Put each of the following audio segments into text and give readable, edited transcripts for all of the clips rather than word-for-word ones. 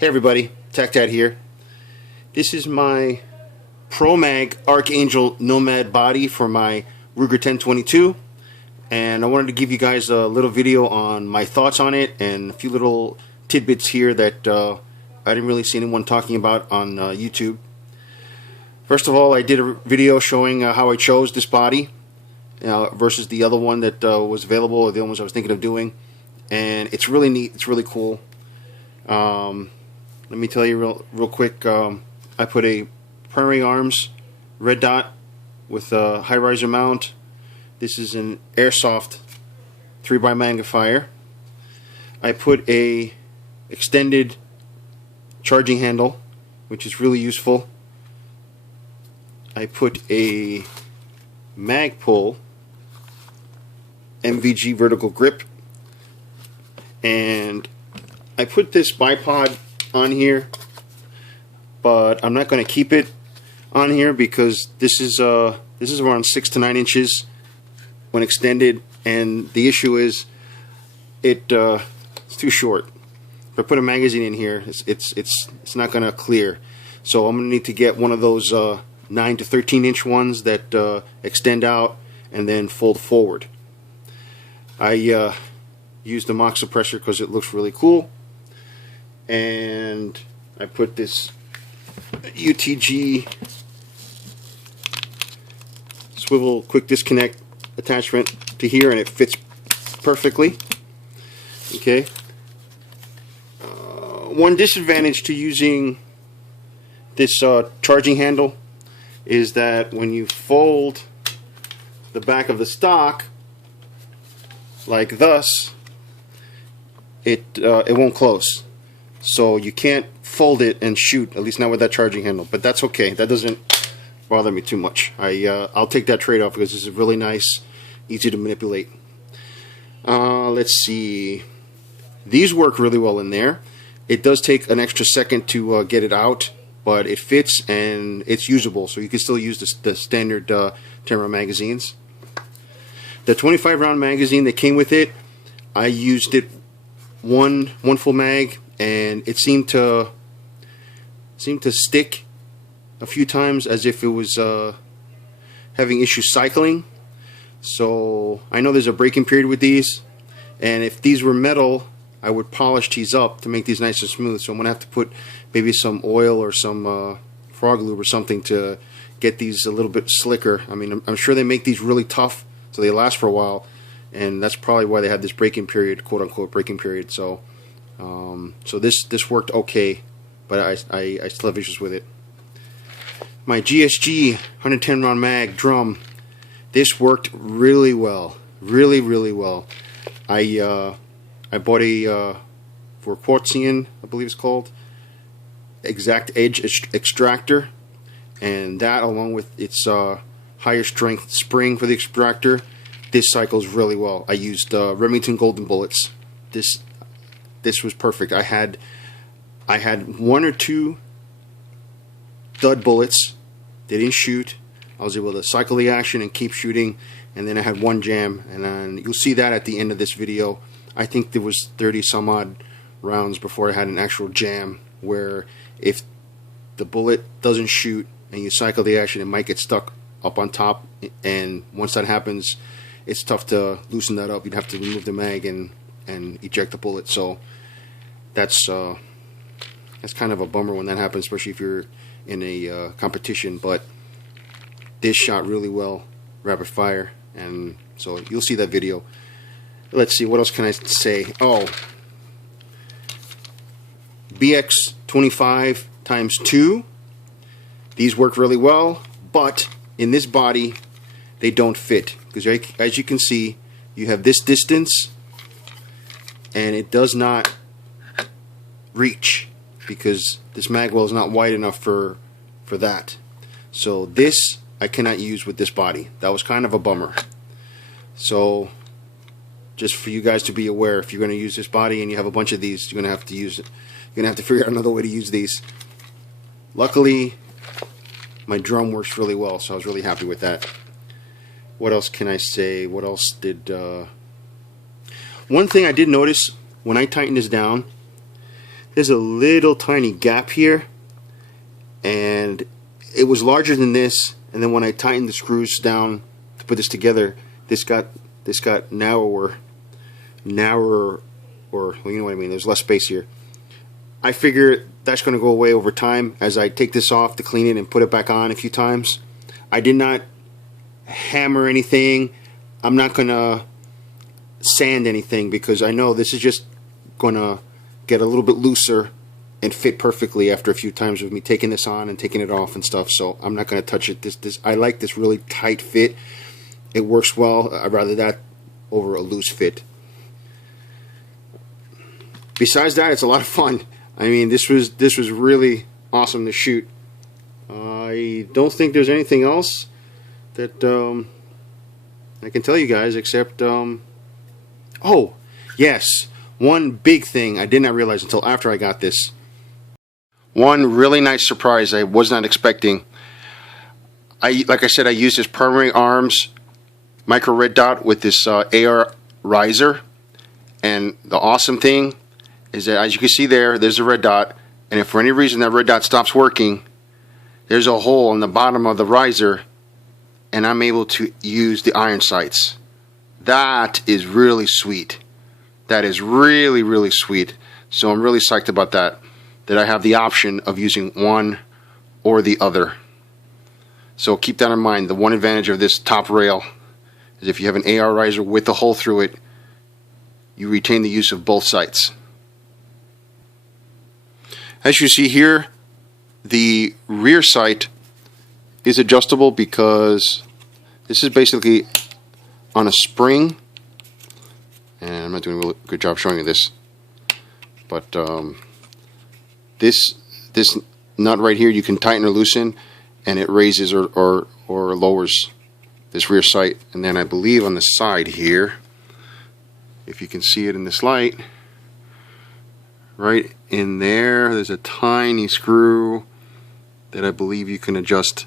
Hey everybody, TechDad here. This is my Promag Archangel Nomad body for my Ruger 1022, and I wanted to give you guys a little video on my thoughts on it and a few little tidbits here that I didn't really see anyone talking about on YouTube. First of all, I did a video showing how I chose this body versus the other one that was available, or the other ones I was thinking of doing, and it's really neat, it's really cool. Let me tell you real quick, I put a Prairie Arms red dot with a high riser mount. This is an airsoft 3x magnifier. I put a extended charging handle, which is really useful. I put a Magpul MVG vertical grip, and I put this bipod on here, but I'm not going to keep it on here because this is around 6 to 9 inches when extended, and the issue is it's too short. If I put a magazine in here, it's not going to clear. So I'm going to need to get one of those 9 to 13 inch ones that extend out and then fold forward. I used the mock suppressor because it looks really cool, and I put this UTG swivel quick disconnect attachment to here, and it fits perfectly. Okay. One disadvantage to using this charging handle is that when you fold the back of the stock like thus, it won't close. So you can't fold it and shoot, at least not with that charging handle. But that's okay. That doesn't bother me too much. I'll take that trade-off because this is really nice, easy to manipulate. Let's see. These work really well in there. It does take an extra second to get it out, but it fits and it's usable. So you can still use the standard 10-round magazines. The 25-round magazine that came with it, I used it one full mag, and it seemed to stick a few times as if it was having issues cycling. So I know there's a break-in period with these, and if these were metal, I would polish these up to make these nice and smooth. So I'm gonna have to put maybe some oil or some frog lube or something to get these a little bit slicker. I mean, I'm sure they make these really tough so they last for a while, and that's probably why they had this break-in period, quote-unquote break-in period. So so this worked okay, but I still have issues with it. My GSG 110 round mag drum, this worked really well, really well. I bought a for Quartzian, I believe it's called, exact edge extractor, and that along with its higher strength spring for the extractor, this cycles really well. I used Remington Golden bullets. This was perfect. I had one or two dud bullets. They didn't shoot. I was able to cycle the action and keep shooting, and then I had one jam, and then you'll see that at the end of this video. I think there was 30 some odd rounds before I had an actual jam, where if the bullet doesn't shoot and you cycle the action, it might get stuck up on top, and once that happens, it's tough to loosen that up. You'd have to remove the mag and eject the bullet. So that's kind of a bummer when that happens, especially if you're in a competition. But this shot really well, rapid fire, and so you'll see that video. Let's see, what else can I say? Oh, BX-25X2. These work really well, but in this body, they don't fit. Because as you can see, you have this distance, and it does not reach because this magwell is not wide enough for that. So this I cannot use with this body. That was kind of a bummer. So just for you guys to be aware, if you're going to use this body and you have a bunch of these, you're going to have to use it. You're going to have to figure out another way to use these. Luckily, my drum works really well, so I was really happy with that. What else can I say? What else did... One thing I did notice when I tightened this down, there's a little tiny gap here, and it was larger than this, and then when I tightened the screws down to put this together, this got narrower, or well, you know what I mean, there's less space here. I figure that's going to go away over time as I take this off to clean it and put it back on a few times. I did not hammer anything. I'm not going to sand anything because I know this is just going to get a little bit looser and fit perfectly after a few times of me taking this on and taking it off and stuff. So I'm not going to touch it. I like this really tight fit. It works well. I'd rather that over a loose fit. Besides that, it's a lot of fun. I mean, this was really awesome to shoot. I don't think there's anything else that I can tell you guys except oh yes, one big thing I did not realize until after I got this. One really nice surprise I was not expecting. Like I said, I used this Promag Arms micro red dot with this AR riser, and the awesome thing is that, as you can see there's a red dot, and if for any reason that red dot stops working, there's a hole in the bottom of the riser, and I'm able to use the iron sights. That is really sweet. That is really, really sweet. So I'm really psyched about that I have the option of using one or the other. So keep that in mind. The one advantage of this top rail is if you have an AR riser with a hole through it, you retain the use of both sights. As you see here, the rear sight is adjustable because this is basically on a spring, and I'm not doing a really good job showing you this, but this nut right here you can tighten or loosen, and it raises or lowers this rear sight. And then I believe on the side here, if you can see it in this light, right in there's a tiny screw that I believe you can adjust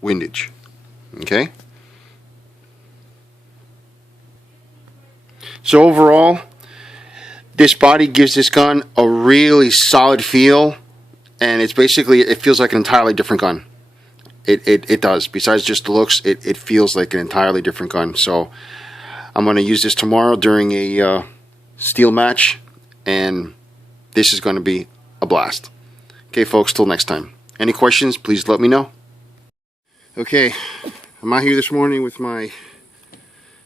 windage. Okay? So overall, this body gives this gun a really solid feel, and it's basically, it feels like an entirely different gun. It does. Besides just the looks, it feels like an entirely different gun. So I'm going to use this tomorrow during a steel match, and this is going to be a blast. Okay, folks, till next time. Any questions, please let me know. Okay, I'm out here this morning with my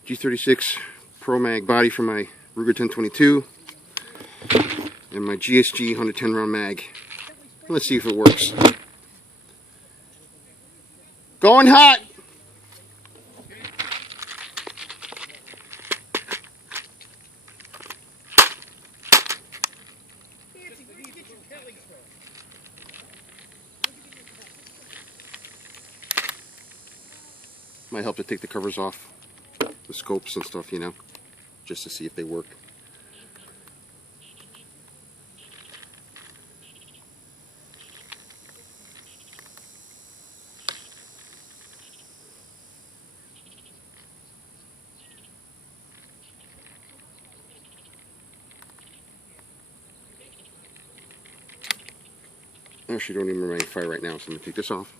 G36 Promag body from my Ruger 1022 and my GSG 110 round mag. Let's see if it works. Going hot! Might help to take the covers off the scopes and stuff, you know, just to see if they work. I actually don't even remember any fire right now, so I'm going to take this off.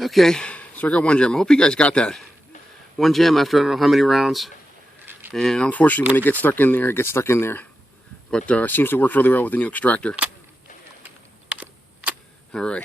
Okay, so I got 1 gem. I hope you guys got that. 1 gem after I don't know how many rounds. And unfortunately, when it gets stuck in there, it gets stuck in there. But it seems to work really well with the new extractor. All right.